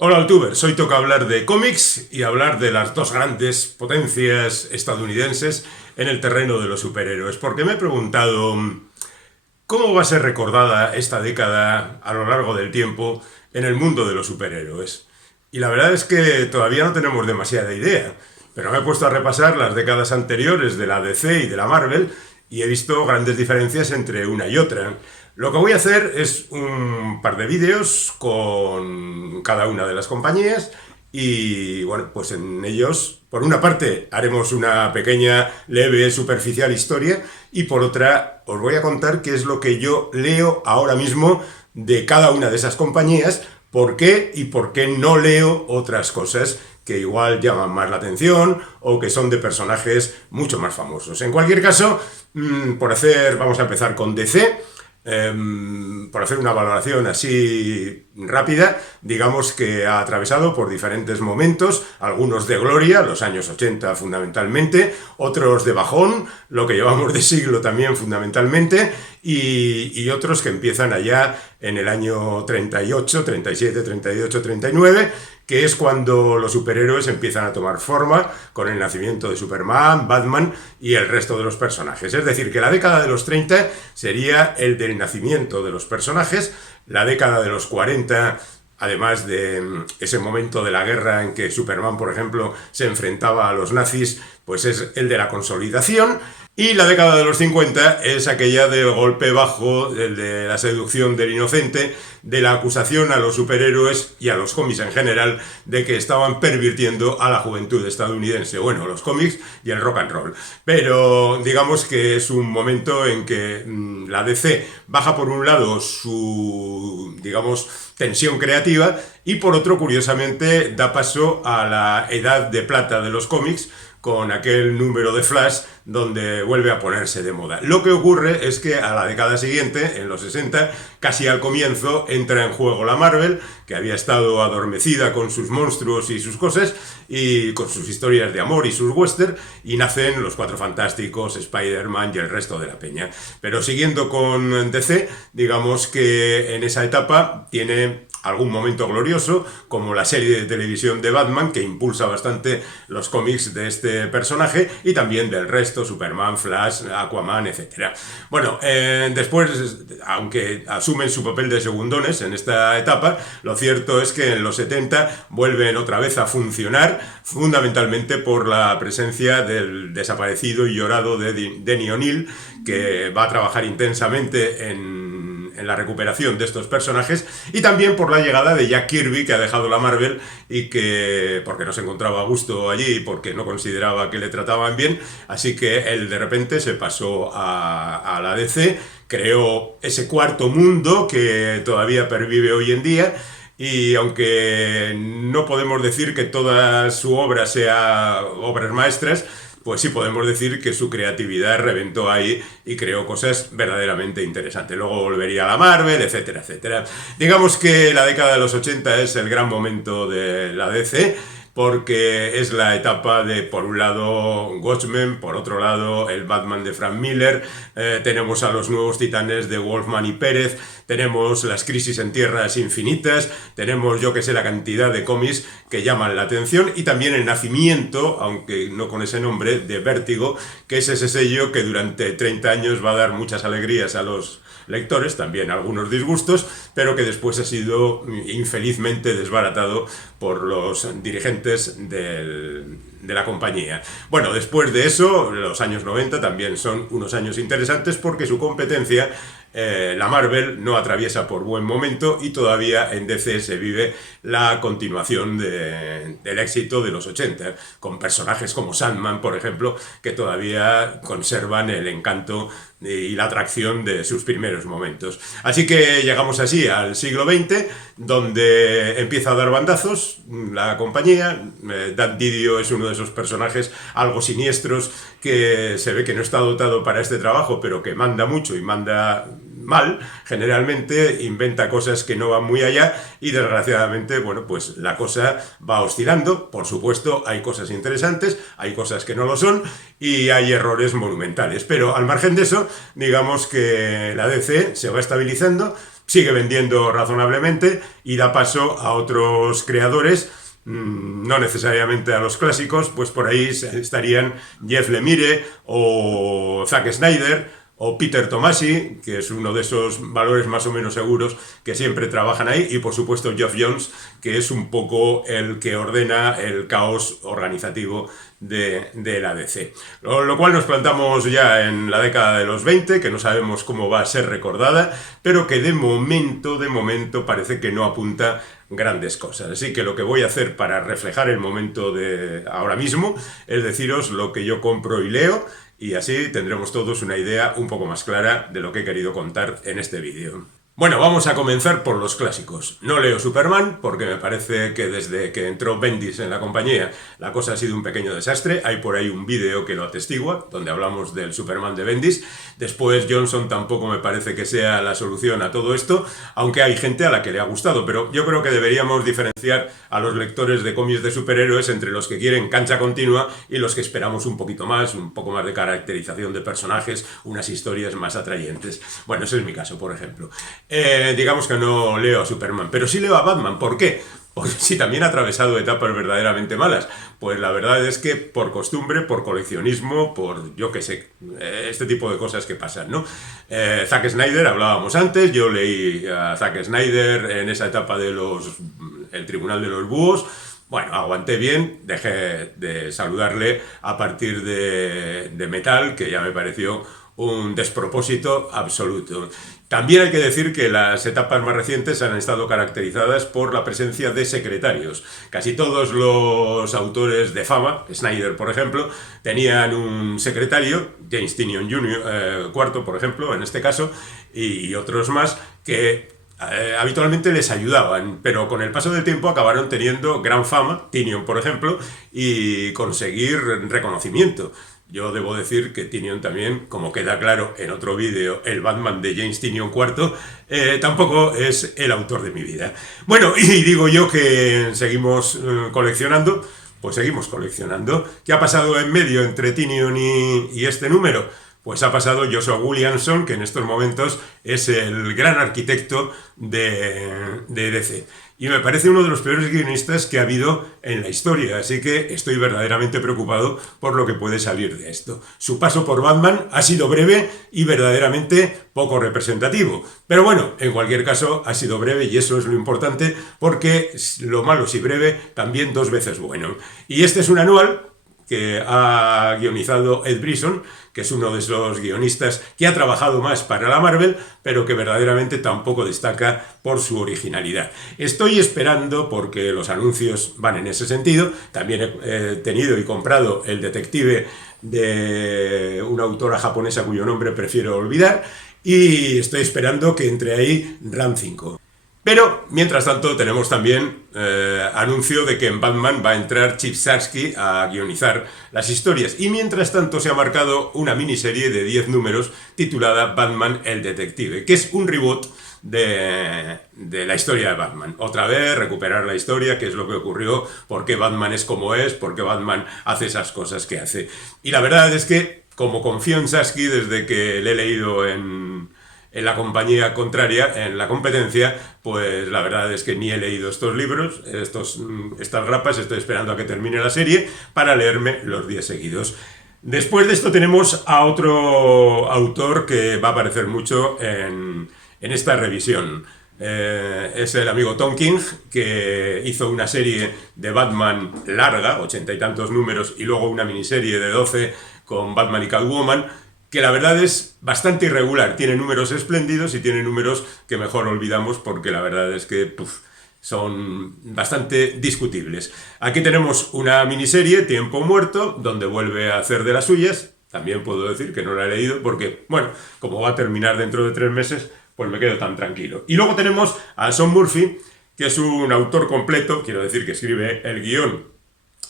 Hola Altubers, hoy toca hablar de cómics y hablar de las dos grandes potencias estadounidenses en el terreno de los superhéroes, porque me he preguntado cómo va a ser recordada esta década a lo largo del tiempo en el mundo de los superhéroes. Y la verdad es que todavía no tenemos demasiada idea, pero me he puesto a repasar las décadas anteriores de la DC y de la Marvel y he visto grandes diferencias entre una y otra. Lo que voy a hacer es un par de vídeos con cada una de las compañías y bueno, pues en ellos, por una parte, haremos una pequeña, leve, superficial historia y por otra, os voy a contar qué es lo que yo leo ahora mismo de cada una de esas compañías, por qué y por qué no leo otras cosas que igual llaman más la atención o que son de personajes mucho más famosos. En cualquier caso, vamos a empezar con DC. Por hacer una valoración así rápida, digamos que ha atravesado por diferentes momentos, algunos de gloria, los años 80 fundamentalmente, otros de bajón, lo que llevamos de siglo también fundamentalmente, y otros que empiezan allá en el año 38, 37, 38, 39, que es cuando los superhéroes empiezan a tomar forma con el nacimiento de Superman, Batman y el resto de los personajes. Es decir, que la década de los 30 sería el del nacimiento de los personajes, la década de los 40, además de ese momento de la guerra en que Superman, por ejemplo, se enfrentaba a los nazis, pues es el de la consolidación. Y la década de los 50 es aquella del golpe bajo, el de la seducción del inocente, de la acusación a los superhéroes y a los cómics en general de que estaban pervirtiendo a la juventud estadounidense. Bueno, los cómics y el rock and roll. Pero digamos que es un momento en que la DC baja por un lado su, digamos, tensión creativa y por otro, curiosamente, da paso a la edad de plata de los cómics, con aquel número de Flash donde vuelve a ponerse de moda. Lo que ocurre es que a la década siguiente, en los 60, casi al comienzo, entra en juego la Marvel, que había estado adormecida con sus monstruos y sus cosas, y con sus historias de amor y sus western, y nacen los Cuatro Fantásticos, Spider-Man y el resto de la peña. Pero siguiendo con DC, digamos que en esa etapa tiene algún momento glorioso, como la serie de televisión de Batman, que impulsa bastante los cómics de este personaje, y también del resto, Superman, Flash, Aquaman, etc. Bueno, después, aunque asumen su papel de segundones en esta etapa, lo cierto es que en los 70 vuelven otra vez a funcionar, fundamentalmente por la presencia del desaparecido y llorado de Denny O'Neil, que va a trabajar intensamente en la recuperación de estos personajes, y también por la llegada de Jack Kirby, que ha dejado la Marvel y que, porque no se encontraba a gusto allí y porque no consideraba que le trataban bien, así que él de repente se pasó a la DC, creó ese cuarto mundo que todavía pervive hoy en día. Y aunque no podemos decir que toda su obra sea obras maestras, pues sí podemos decir que su creatividad reventó ahí y creó cosas verdaderamente interesantes. Luego volvería a la Marvel, etcétera, etcétera. Digamos que la década de los 80 es el gran momento de la DC, porque es la etapa de, por un lado, Watchmen, por otro lado, el Batman de Frank Miller, tenemos a los nuevos titanes de Wolfman y Pérez, tenemos las crisis en tierras infinitas, tenemos, yo que sé, la cantidad de cómics que llaman la atención, y también el nacimiento, aunque no con ese nombre, de Vértigo, que es ese sello que durante 30 años va a dar muchas alegrías a los lectores, también algunos disgustos, pero que después ha sido infelizmente desbaratado por los dirigentes de la compañía. Bueno, después de eso, los años 90 también son unos años interesantes porque su competencia, la Marvel, no atraviesa por buen momento y todavía en DC se vive la continuación del éxito de los 80, con personajes como Sandman, por ejemplo, que todavía conservan el encanto y la atracción de sus primeros momentos. Así que llegamos así al siglo XX, donde empieza a dar bandazos la compañía. Dan Didio es uno de esos personajes algo siniestros que se ve que no está dotado para este trabajo, pero que manda mucho y manda mal, generalmente inventa cosas que no van muy allá y desgraciadamente, bueno, pues la cosa va oscilando. Por supuesto, hay cosas interesantes, hay cosas que no lo son y hay errores monumentales, pero al margen de eso, digamos que la DC se va estabilizando, sigue vendiendo razonablemente y da paso a otros creadores, no necesariamente a los clásicos, pues por ahí estarían Jeff Lemire o Zack Snyder o Peter Tomasi, que es uno de esos valores más o menos seguros que siempre trabajan ahí, y por supuesto Geoff Johns, que es un poco el que ordena el caos organizativo de la DC. Lo cual nos plantamos ya en la década de los 20, que no sabemos cómo va a ser recordada, pero que de momento parece que no apunta grandes cosas. Así que lo que voy a hacer para reflejar el momento de ahora mismo es deciros lo que yo compro y leo, y así tendremos todos una idea un poco más clara de lo que he querido contar en este vídeo. Bueno, vamos a comenzar por los clásicos. No leo Superman porque me parece que desde que entró Bendis en la compañía la cosa ha sido un pequeño desastre. Hay por ahí un vídeo que lo atestigua, donde hablamos del Superman de Bendis. Después Johnson tampoco me parece que sea la solución a todo esto, aunque hay gente a la que le ha gustado. Pero yo creo que deberíamos diferenciar a los lectores de cómics de superhéroes entre los que quieren cancha continua y los que esperamos un poco más de caracterización de personajes, unas historias más atrayentes. Bueno, ese es mi caso, por ejemplo. Digamos que no leo a Superman, pero sí leo a Batman. ¿Por qué? Porque sí, también ha atravesado etapas verdaderamente malas. Pues la verdad es que por costumbre, por coleccionismo, por yo qué sé, este tipo de cosas que pasan, ¿no? Zack Snyder, hablábamos antes, yo leí a Zack Snyder en esa etapa de el Tribunal de los Búhos. Bueno, aguanté bien, dejé de saludarle a partir de Metal, que ya me pareció un despropósito absoluto. También hay que decir que las etapas más recientes han estado caracterizadas por la presencia de secretarios. Casi todos los autores de fama, Snyder por ejemplo, tenían un secretario, James Tynion Jr., cuarto por ejemplo, en este caso, y otros más que habitualmente les ayudaban, pero con el paso del tiempo acabaron teniendo gran fama, Tynion por ejemplo, y conseguir reconocimiento. Yo debo decir que Tynion también, como queda claro en otro vídeo, el Batman de James Tynion IV, tampoco es el autor de mi vida. Bueno, y digo yo que seguimos coleccionando, pues seguimos coleccionando. ¿Qué ha pasado en medio entre Tynion y este número? Pues ha pasado Joshua Williamson, que en estos momentos es el gran arquitecto de DC. Y me parece uno de los peores guionistas que ha habido en la historia, así que estoy verdaderamente preocupado por lo que puede salir de esto. Su paso por Batman ha sido breve y verdaderamente poco representativo. Pero bueno, en cualquier caso ha sido breve y eso es lo importante, porque lo malo si breve, también dos veces bueno. Y este es un anual que ha guionizado Ed Brisson, que es uno de esos guionistas que ha trabajado más para la Marvel, pero que verdaderamente tampoco destaca por su originalidad. Estoy esperando, porque los anuncios van en ese sentido, también he tenido y comprado El Detective de una autora japonesa cuyo nombre prefiero olvidar, y estoy esperando que entre ahí Ram 5. Pero, mientras tanto, tenemos también anuncio de que en Batman va a entrar Chip Zdarsky a guionizar las historias. Y mientras tanto se ha marcado una miniserie de 10 números titulada Batman el Detective, que es un reboot de la historia de Batman. Otra vez, recuperar la historia, qué es lo que ocurrió, por qué Batman es como es, por qué Batman hace esas cosas que hace. Y la verdad es que, como confío en Zdarsky desde que le he leído en la compañía contraria, en la competencia, pues la verdad es que ni he leído estos libros, estas grapas, estoy esperando a que termine la serie para leerme los 10 seguidos. Después de esto tenemos a otro autor que va a aparecer mucho en esta revisión. Es el amigo Tom King, que hizo una serie de Batman larga, 80 y tantos números, y luego una miniserie de 12 con Batman y Catwoman, que la verdad es bastante irregular. Tiene números espléndidos y tiene números que mejor olvidamos porque la verdad es que son bastante discutibles. Aquí tenemos una miniserie, Tiempo Muerto, donde vuelve a hacer de las suyas. También puedo decir que no la he leído porque, bueno, como va a terminar dentro de 3 meses, pues me quedo tan tranquilo. Y luego tenemos a Sean Murphy, que es un autor completo, quiero decir que escribe el guión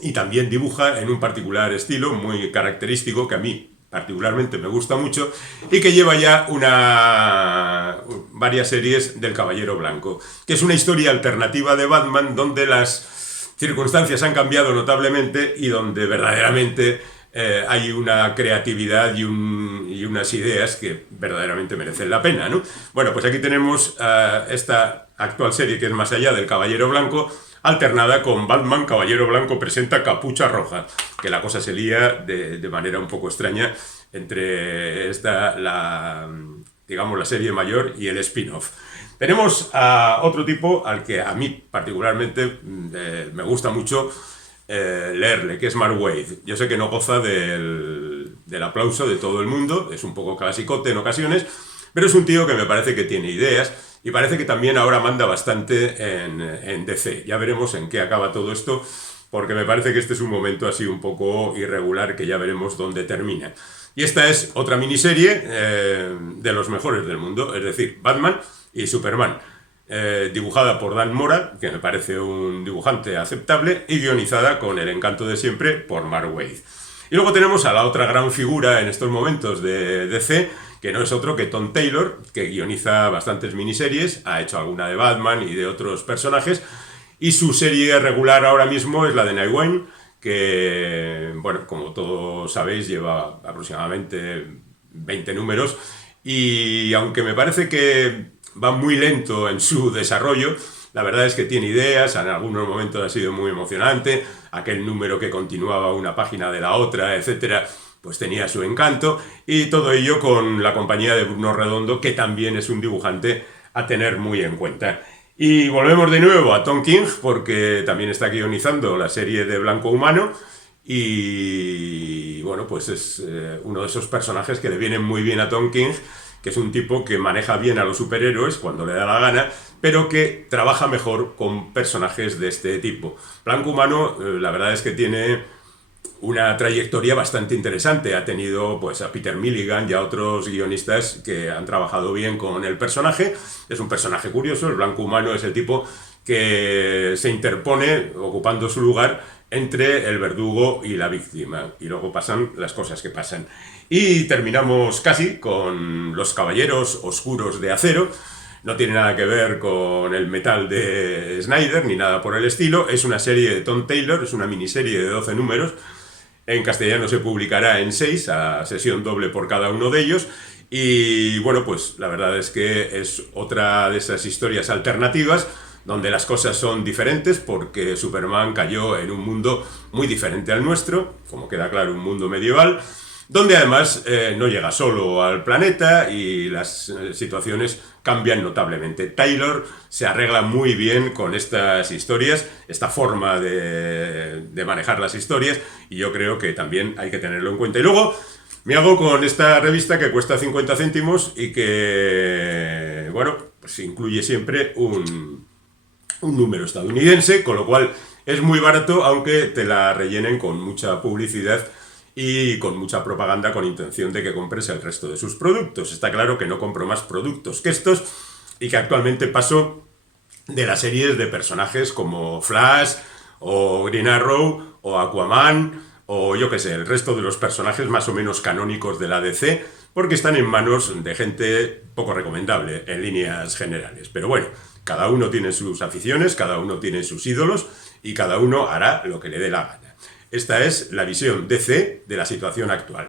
y también dibuja en un particular estilo muy característico que a mí particularmente me gusta mucho, y que lleva ya varias series del Caballero Blanco, que es una historia alternativa de Batman donde las circunstancias han cambiado notablemente y donde verdaderamente hay una creatividad y unas ideas que verdaderamente merecen la pena, ¿no? Bueno, pues aquí tenemos esta actual serie que es Más allá del Caballero Blanco, alternada con Batman Caballero Blanco presenta Capucha Roja, que la cosa se lía de manera un poco extraña entre digamos, la serie mayor y el spin-off. Tenemos a otro tipo al que a mí particularmente me gusta mucho leerle, que es Mark Waid. Yo sé que no goza del aplauso de todo el mundo, es un poco clasicote en ocasiones, pero es un tío que me parece que tiene ideas y parece que también ahora manda bastante en DC. Ya veremos en qué acaba todo esto, porque me parece que este es un momento así un poco irregular que ya veremos dónde termina. Y esta es otra miniserie de los mejores del mundo, es decir, Batman y Superman, dibujada por Dan Mora, que me parece un dibujante aceptable, y guionizada con el encanto de siempre por Mark Waid. Y luego tenemos a la otra gran figura en estos momentos de DC, que no es otro que Tom Taylor, que guioniza bastantes miniseries, ha hecho alguna de Batman y de otros personajes, y su serie regular ahora mismo es la de Nightwing, que, bueno, como todos sabéis, lleva aproximadamente 20 números, y aunque me parece que va muy lento en su desarrollo, la verdad es que tiene ideas, en algunos momentos ha sido muy emocionante, aquel número que continuaba una página de la otra, etcétera, pues tenía su encanto, y todo ello con la compañía de Bruno Redondo, que también es un dibujante a tener muy en cuenta. Y volvemos de nuevo a Tom King, porque también está guionizando la serie de Blanco Humano, y bueno, pues es uno de esos personajes que le vienen muy bien a Tom King, que es un tipo que maneja bien a los superhéroes cuando le da la gana, pero que trabaja mejor con personajes de este tipo. Blanco Humano, la verdad es que tiene una trayectoria bastante interesante. Ha tenido pues a Peter Milligan y a otros guionistas que han trabajado bien con el personaje. Es un personaje curioso. El Blanco Humano es el tipo que se interpone ocupando su lugar entre el verdugo y la víctima, y luego pasan las cosas que pasan. Y terminamos casi con Los Caballeros Oscuros de Acero. No tiene nada que ver con el metal de Snyder ni nada por el estilo. Es una serie de Tom Taylor, es una miniserie de 12 números. En castellano se publicará en 6, a sesión doble por cada uno de ellos. Y bueno, pues la verdad es que es otra de esas historias alternativas donde las cosas son diferentes, porque Superman cayó en un mundo muy diferente al nuestro, como queda claro, un mundo medieval, donde además no llega solo al planeta y las situaciones cambian notablemente. Taylor se arregla muy bien con estas historias, esta forma de manejar las historias, y yo creo que también hay que tenerlo en cuenta. Y luego me hago con esta revista que cuesta 50 céntimos y que, bueno, pues incluye siempre un número estadounidense, con lo cual es muy barato, aunque te la rellenen con mucha publicidad y con mucha propaganda con intención de que compres el resto de sus productos. Está claro que no compro más productos que estos y que actualmente paso de las series de personajes como Flash o Green Arrow o Aquaman o yo qué sé, el resto de los personajes más o menos canónicos de la DC, porque están en manos de gente poco recomendable en líneas generales. Pero bueno, cada uno tiene sus aficiones, cada uno tiene sus ídolos y cada uno hará lo que le dé la gana. Esta es la visión DC de la situación actual.